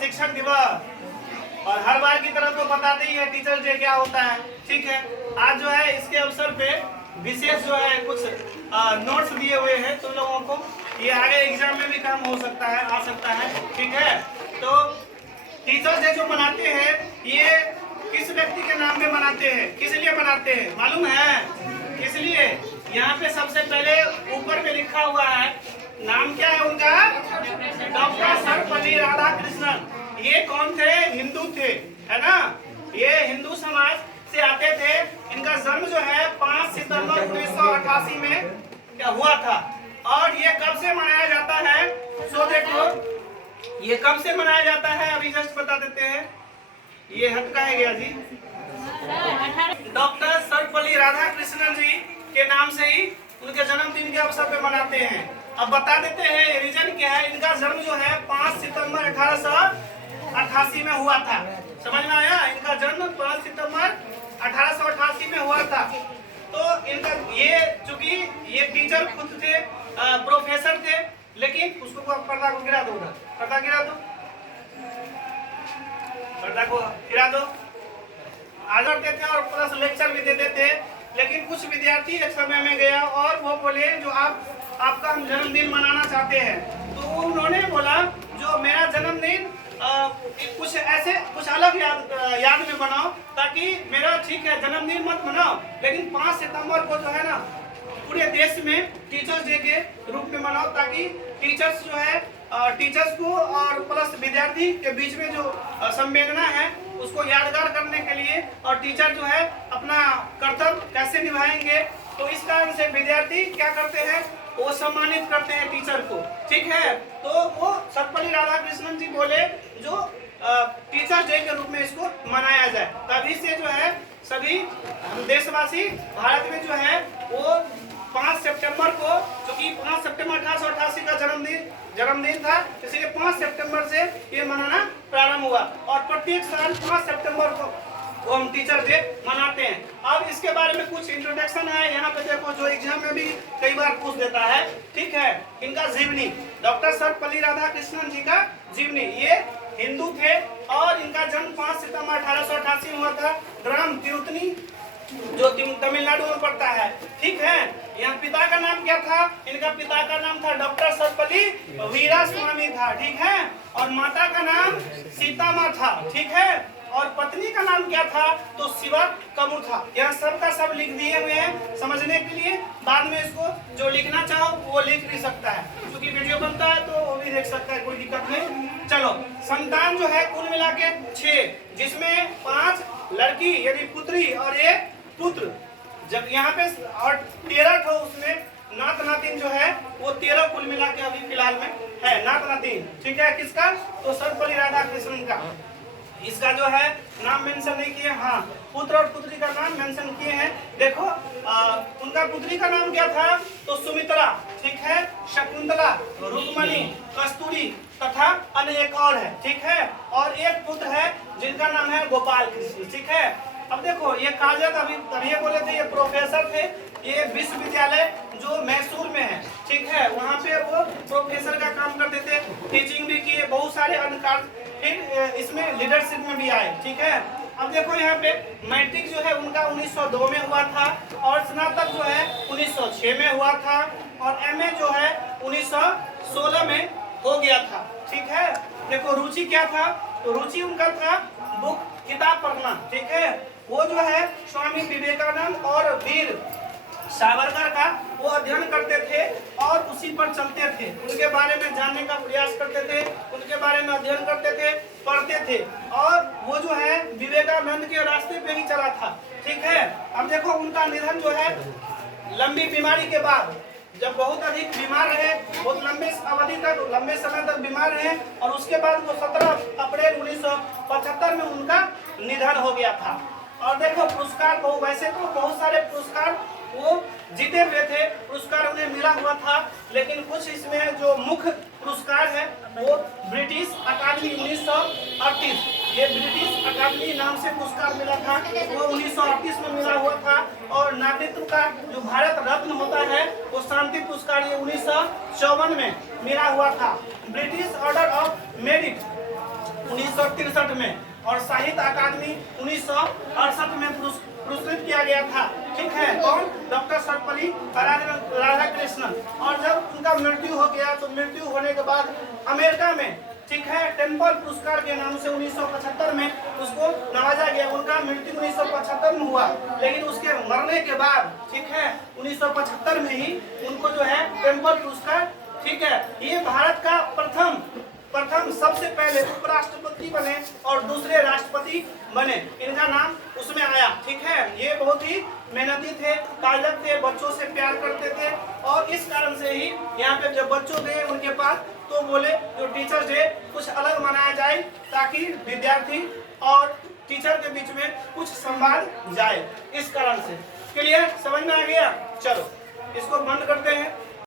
शिक्षक दिवस। और हर बार की तरह तो बताते ही है टीचर्स डे क्या होता है, ठीक है। आज जो है इसके अवसर पे विशेष जो है कुछ नोट्स दिए हुए हैं तुम लोगों को, ये आगे एग्जाम में भी काम हो सकता है, आ सकता है, ठीक है। तो टीचर्स डे जो मनाते हैं ये किस व्यक्ति के नाम पे मनाते हैं, किस लिए मनाते हैं मालूम है? इसलिए यहाँ पे सबसे पहले ऊपर में लिखा हुआ है, नाम क्या है उनका? डॉक्टर सर्वपल्ली राधाकृष्णन। ये कौन थे? हिंदू थे, है ना। ये हिंदू समाज से आते थे। इनका जन्म जो है 5 सितंबर 1988 में क्या हुआ था। और ये कब से मनाया जाता है? सो देखो ये कब से मनाया जाता है, अभी जस्ट बता देते हैं। ये हटका है गया जी, डॉक्टर सर्वपल्ली राधाकृष्णन जी के नाम से ही उनके जन्मदिन के अवसर पे मनाते हैं। अब बता देते हैं रीजन क्या है। इनका जन्म जो है 5 सितंबर 1888 में हुआ था। समझ में आया? इनका जन्म 5 सितंबर 1888 में हुआ था। तो इनका ये चूंकि ये टीचर खुद थे, प्रोफेसर थे, लेकिन उसको पर्दा को गिरा दो, उधर पर्दा गिरा दो, पर्दा को गिरा दो। आ जाते थे और प्लस लेक्चर भी देते थे। लेकिन कुछ विद्यार्थी एक समय में गया और वो बोले जो आपका हम जन्मदिन मनाना चाहते हैं। तो उन्होंने बोला जो मेरा जन्मदिन कुछ ऐसे कुछ अलग याद में बनाओ, ताकि मेरा ठीक है जन्मदिन मत मनाओ, लेकिन 5 सितंबर को जो है ना पूरे देश में टीचर्स डे के रूप में मनाओ, ताकि टीचर्स जो है टीचर्स को और प्लस विद्यार्थी के बीच में जो संवेदना है उसको यादगार करने के लिए, और टीचर जो है अपना कर्तव्य कैसे निभाएंगे, तो इस कारण से विद्यार्थी क्या करते हैं, वो सम्मानित करते हैं टीचर को, ठीक है। तो वो सर्वपल्ली राधाकृष्णन जी बोले जो टीचर्स डे के रूप में इसको मनाया जाए। तभी से जो है सभी देशवासी भारत में जो है वो 5 सितंबर को, क्योंकि 5 सितंबर 1888 का जन्मदिन था, इसलिए 5 सितंबर से ये मनाना प्रारंभ हुआ। और प्रत्येक साल 5 सितंबर को हम टीचर डे मनाते हैं। अब इसके बारे में कुछ इंट्रोडक्शन है यहाँ पे, देखो जो एग्जाम में भी कई बार पूछ देता है, ठीक है। इनका जीवनी, डॉक्टर सर्वपल्ली राधाकृष्णन जी का जीवनी, ये हिंदू थे और इनका जन्म 5 सितंबर 1888 में हुआ था, ग्राम तिरुतनी जो तमिलनाडु में पड़ता है, ठीक है। यहाँ पिता का नाम क्या था? इनका पिता का नाम था डॉक्टर सर्वपल्ली वीरास्वामी था, ठीक है। और माता का नाम सीतामा था, ठीक है। और पत्नी का नाम क्या था? तो शिवा कमु था। यह सब का सब लिख दिए हुए हैं समझने के लिए। बाद में इसको जो लिखना चाहो वो लिख भी सकता है, क्योंकि वीडियो बनता है तो वो भी देख सकता है, कोई दिक्कत नहीं। चलो, संतान जो है कुल मिला के 6, जिसमें 5 लड़की यानी पुत्री और 1 पुत्र। जब यहाँ पे और 13 ठो उसमें नात नातिन जो है वो 13 कुल मिला के अभी फिलहाल में है नात नातिन, ठीक है। किसका? तो सर्वपल्ली राधाकृष्णन का। इसका जो है नाम मेंशन नहीं किए, हाँ पुत्र और पुत्री का नाम मेंशन किए हैं। देखो उनका पुत्री का नाम क्या था? तो सुमित्रा, ठीक है, शकुंतला, रुक्मणी, कस्तूरी तथा अन्य एक और है, ठीक है। और एक पुत्र है जिनका नाम है गोपाल कृष्ण, ठीक है। अब देखो ये काजत अभी तभी बोले थे, ये प्रोफेसर थे, ये विश्वविद्यालय जो मैसूर में है, ठीक है, वहाँ पे वो प्रोफेसर का काम करते थे, टीचिंग भी किए, बहुत सारे अन्य कार्य, फिर इसमें लीडरशिप में भी आए, ठीक है। अब देखो यहाँ पे मैट्रिक जो है उनका 1902 में हुआ था, और स्नातक जो है 1906 में हुआ था, और एमए जो है 1916 में हो गया था, ठीक है। देखो रुचि क्या था? तो रुचि उनका था बुक, किताब पढ़ना, ठीक है। वो जो है स्वामी विवेकानंद और वीर सावरकर का वो अध्ययन करते थे और उसी पर चलते थे, उनके बारे में जानने का प्रयास करते थे, उनके बारे में अध्ययन करते थे, पढ़ते थे, और वो जो है विवेकानंद के रास्ते पे ही चला था, ठीक है। अब देखो उनका निधन जो है लंबी बीमारी के बाद, जब बहुत अधिक बीमार रहे, बहुत लंबे अवधि तक, लंबे समय तक बीमार रहे, और उसके बाद वो 17 अप्रैल 1975 में उनका निधन हो गया था। और देखो पुरस्कार, वैसे तो बहुत सारे पुरस्कार वो जीते हुए थे, पुरस्कार उन्हें मिला हुआ था, लेकिन कुछ इसमें जो मुख्य पुरस्कार है वो ब्रिटिश अकादमी 1938, ये ब्रिटिश अकादमी नाम से पुरस्कार मिला था, वो 1938 में मिला हुआ था। और नागरिकत्व का जो भारत रत्न होता है वो शांति पुरस्कार ये 1954 में मिला हुआ था। ब्रिटिश ऑर्डर ऑफ मेरिट 1967 में, और साहित्य अकादमी 1968 में पुरस्कृत किया गया था। ठीक है, कौन? डॉक्टर सर्वपल्ली राधाकृष्णन। और जब उनका मृत्यु हो गया तो मृत्यु होने के बाद अमेरिका में, ठीक है, टेम्पल पुरस्कार के नाम से 1975 में उसको नवाजा गया। उनका मृत्यु 1975 में हुआ, लेकिन उसके मरने के बाद, ठीक है, 1975 में ही उनको जो है टेम्पल पुरस्कार, ठीक है, ये भारत का प्रथम सबसे पहले उपराष्ट्रपति बने और दूसरे राष्ट्रपति बने, इनका नाम उसमें आया। ठीक है, ये बहुत ही मेहनती थे, ताजक थे, बच्चों से प्यार करते थे, और इस कारण से ही यहाँ पे जब बच्चों गए उनके पास तो बोले जो टीचर्स डे कुछ अलग मनाया जाए ताकि विद्यार्थी और टीचर के बीच में कुछ संवाद जाए, इस कारण से। क्लियर? समझ में आ गया? चलो इसको बंद करते हैं।